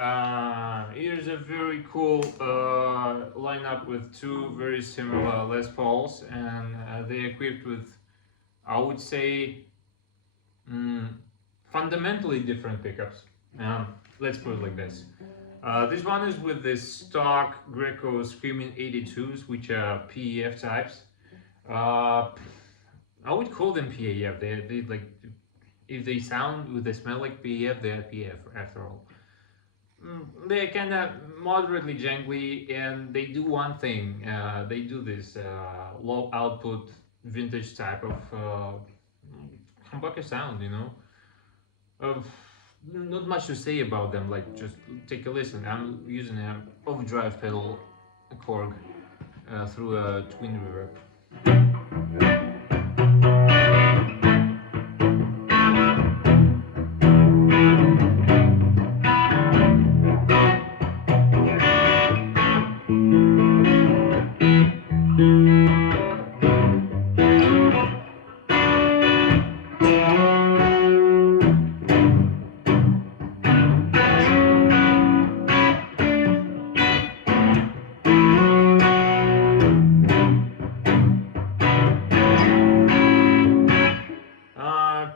Here's a very cool lineup with two very similar Les Pauls, and they're equipped with, I would say, mm, fundamentally different pickups. Um, let's put it like this. This one is with the stock Greco Screaming 82s, which are PEF types. Uh, I would call them PAF. They like, if they sound, if they smell like PAF, they're PAF after all. They're kind of moderately jangly, and they do one thing. They do this low output vintage type of humbucker sound. Uh, Not much to say about them. Like, just take a listen. I'm using an overdrive pedal Korg through a twin reverb.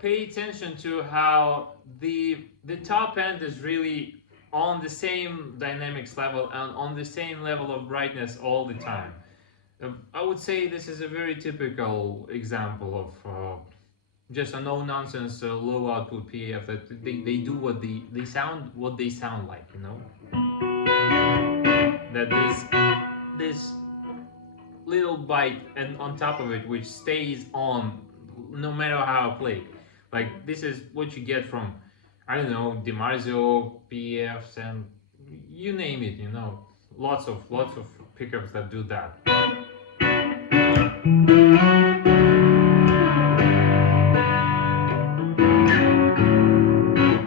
Pay attention to how the top end is really on the same dynamics level and on the same level of brightness all the time. I would say this is a very typical example of just a no nonsense low output PF that they do what they sound like, that this little bite and on top of it which stays on no matter how I play. Like, this is what you get from, I don't know, DiMarzio, PFs, and you name it, lots of pickups that do that.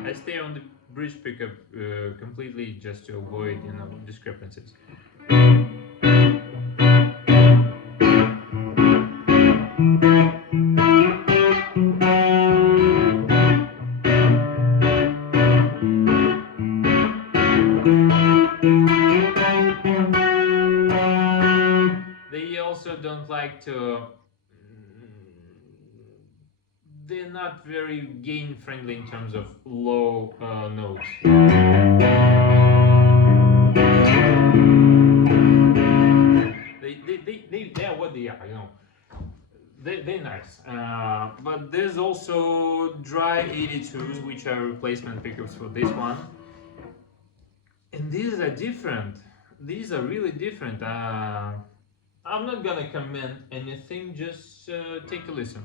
I stay on the bridge pickup completely just to avoid, discrepancies. They also don't like to. They're not very gain friendly in terms of low notes. They're what they are, They're nice. But there's also dry 82s, which are replacement pickups for this one. And these are different. These are really different. I'm not gonna comment anything, just take a listen.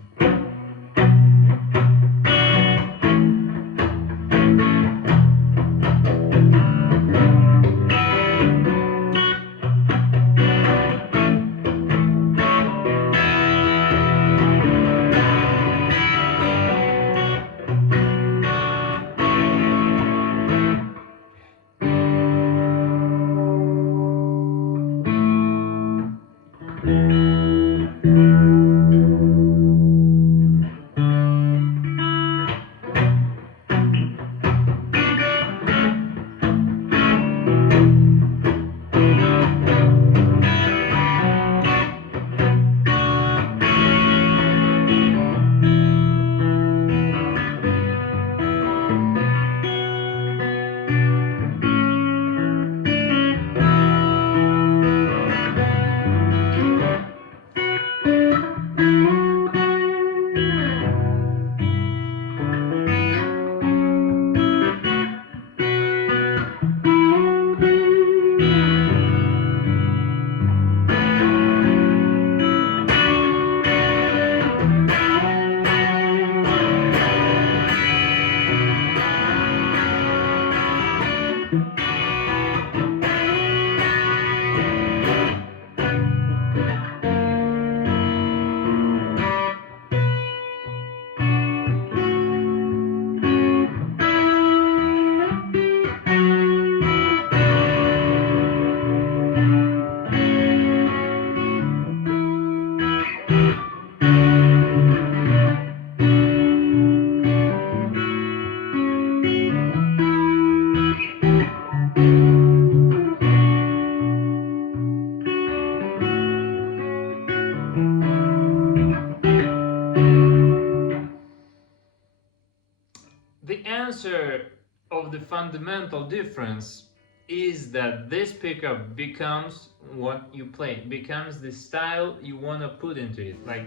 fundamental difference is that this pickup becomes what you play, becomes the style you want to put into it. Like,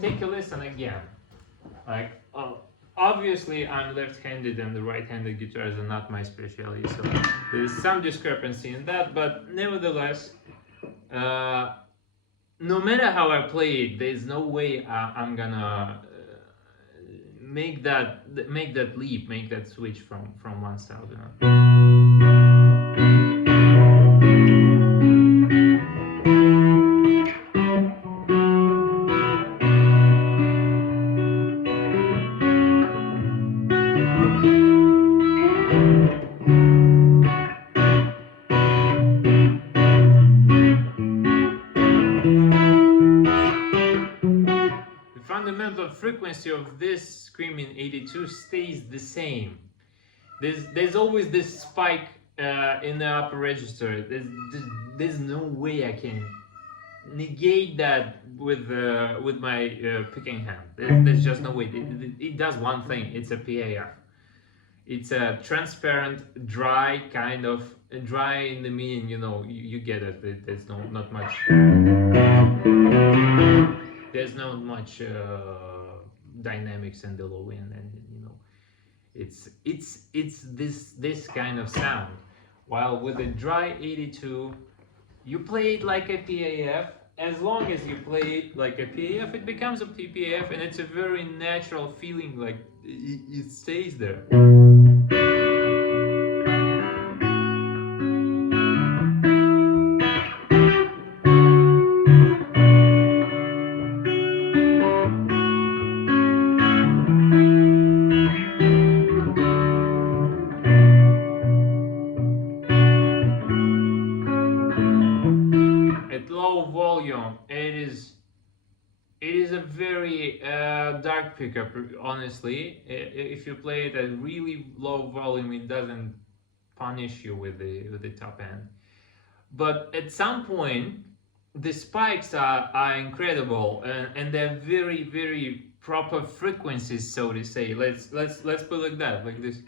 take a listen again. Like, obviously I'm left-handed and the right-handed guitars are not my specialty, so there's some discrepancy in that, but nevertheless, no matter how I play it, there's no way I'm gonna make that leap, make that switch from one style to another. Fundamental frequency of this Screaming 82 stays the same. There's always this spike in the upper register. There's no way I can negate that with my picking hand. There's just no way. It does one thing. It's a PAF. It's a transparent, dry kind of dry in the meaning. You get it. There's not much. There's not much dynamics in the low end, and it's this kind of sound. While with a dry 82, you play it like a PAF. As long as you play it like a PAF, it becomes a PAF, and it's a very natural feeling. Like it stays there. It is a very dark pickup, honestly. If you play it at really low volume, it doesn't punish you with the top end. But at some point, the spikes are incredible, and they're very, very proper frequencies, so to say. Let's put it like that, like this.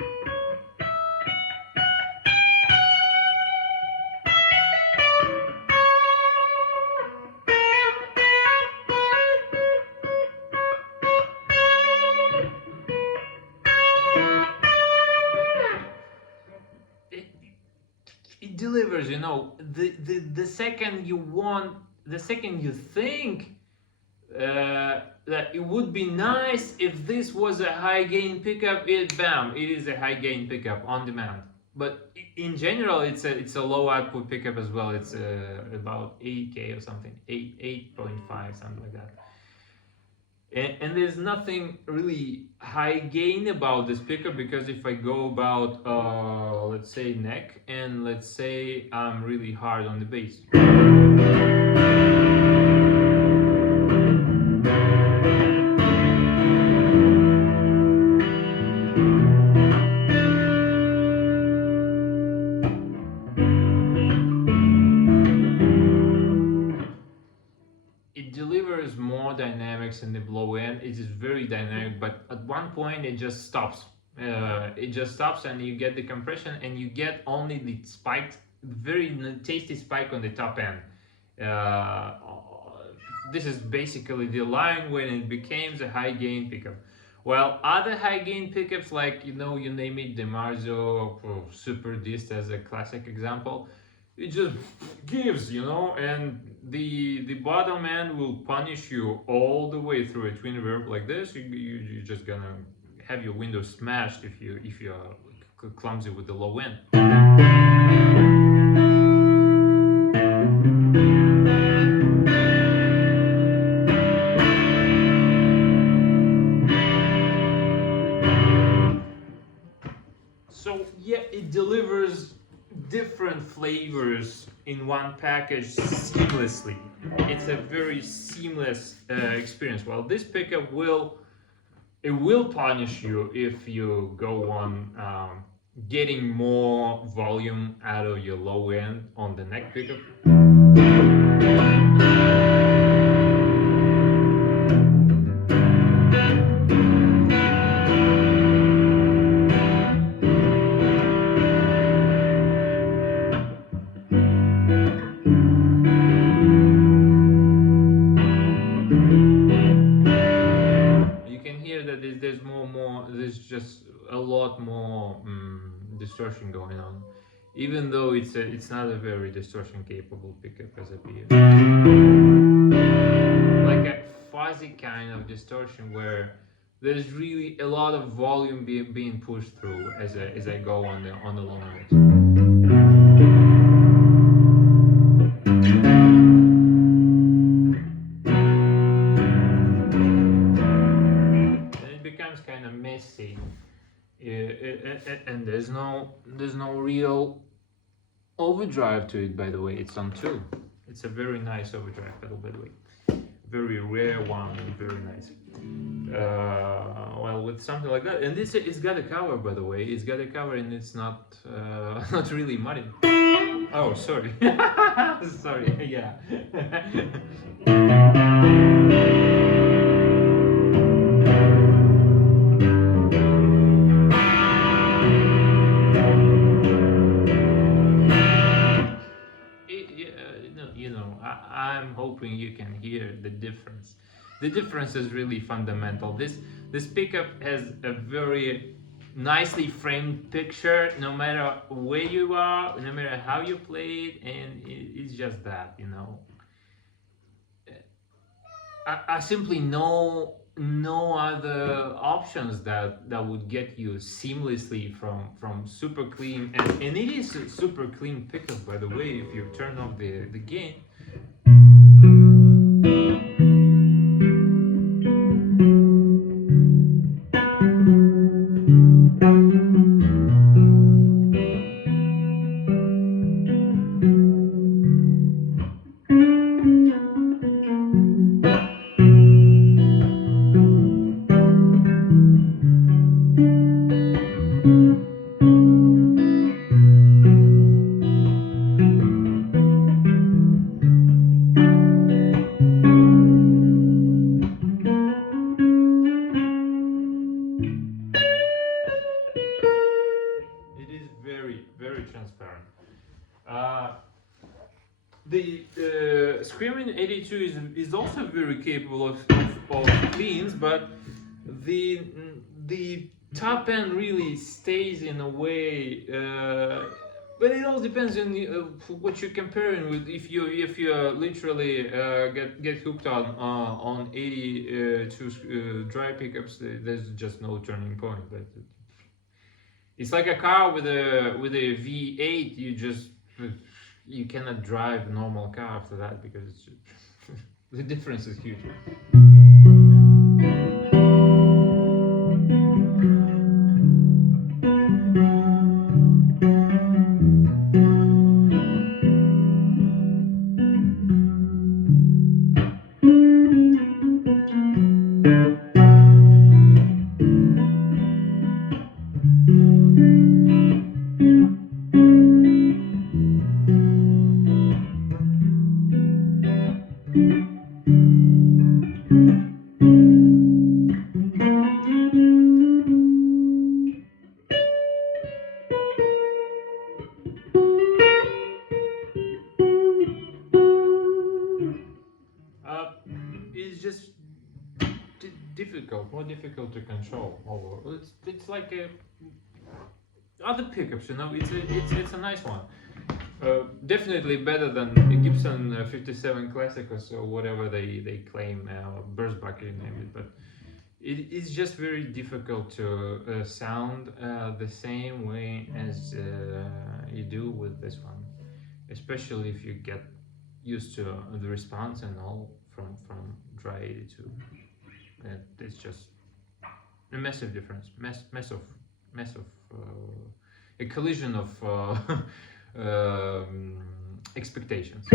It delivers, the second you think that it would be nice if this was a high gain pickup, it is a high gain pickup on demand. But in general, it's a low output pickup as well. It's about 8K or something, 8.5, something like that. And there's nothing really high gain about this pickup, because if I go about let's say neck, and let's say I'm really hard on the bass, it delivers more dynamics in the low end. It is very dynamic, but at one point it just stops. And you get the compression, and you get only the spiked, very tasty spike on the top end. This is basically the line when it becomes a high gain pickup. While other high gain pickups, like you name it, the Marzo or Super Dist as a classic example, it just gives, and the bottom end will punish you all the way through a twin reverb like this. You're just gonna have your window smashed if you are clumsy with the low end. So yeah, it delivers different flavors in one package seamlessly. It's a very seamless experience. Well, this pickup will punish you if you go on getting more volume out of your low end on the neck pickup. distortion going on, even though it's not a very distortion capable pickup as a PA. Like a fuzzy kind of distortion where there's really a lot of volume being pushed through as I go on the long notes. And it becomes kind of messy, and there's no real overdrive to it. By the way, it's on 2. It's a very nice overdrive pedal, by the way. Very rare one, very nice. Well, with something like that, and it's got a cover, by the way. It's got a cover, and it's not not really muddy. Oh, sorry. Sorry. Yeah. I'm hoping you can hear the difference. The difference is really fundamental. This pickup has a very nicely framed picture, no matter where you are, no matter how you play it, and it's just that, I simply know no other options that would get you seamlessly from super clean, and it is a super clean pickup, by the way, if you turn off the gain. It is very, very transparent. The Screaming 82 is also very capable of cleans, but the the top end really stays in a way. But it all depends on what you're comparing with. If you literally get hooked on 82 dry pickups, there's just no turning point. But it's like a car with a V8. You cannot drive a normal car after that because it's the difference is huge. Uh, it's just more difficult to control. Over. It's like other pickups, it's a nice one. Definitely better than a Gibson 57 Classicus or whatever they claim, burst bucket you name it, but it's just very difficult to sound the same way as you do with this one, especially if you get used to the response and all from dry 82. It's just a massive difference, mess of a collision of expectations.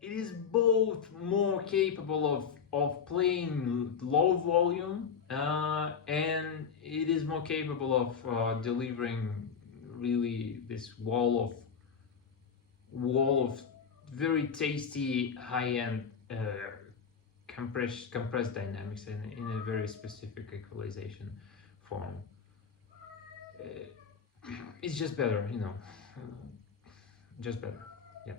It is both more capable of playing low volume, and it is more capable of delivering really this wall of very tasty high-end compressed dynamics in a very specific equalization form. it's just better, you know, just better. Yeah.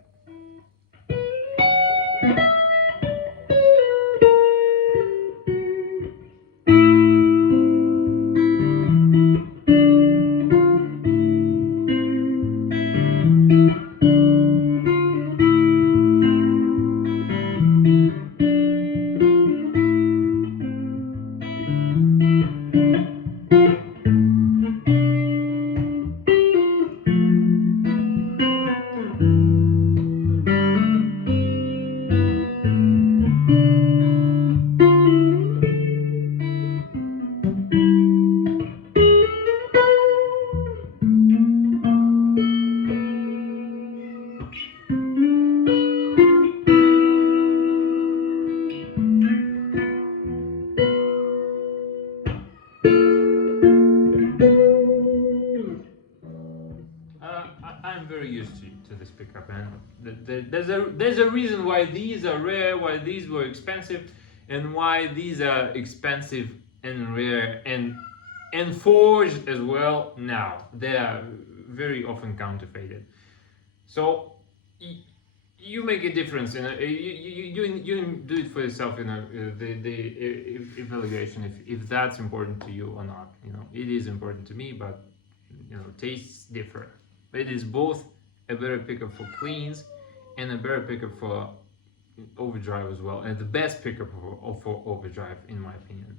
I'm very used to this pickup, and there's a reason why these are rare, why these were expensive, and why these are expensive and rare and forged as well. Now they are very often counterfeited. So you make a difference in you do it for yourself, you know, the evaluation, if that's important to you or not. You know, it is important to me, but you know, tastes differ. It is both a better pickup for cleans and a better pickup for overdrive as well, and the best pickup for overdrive in my opinion.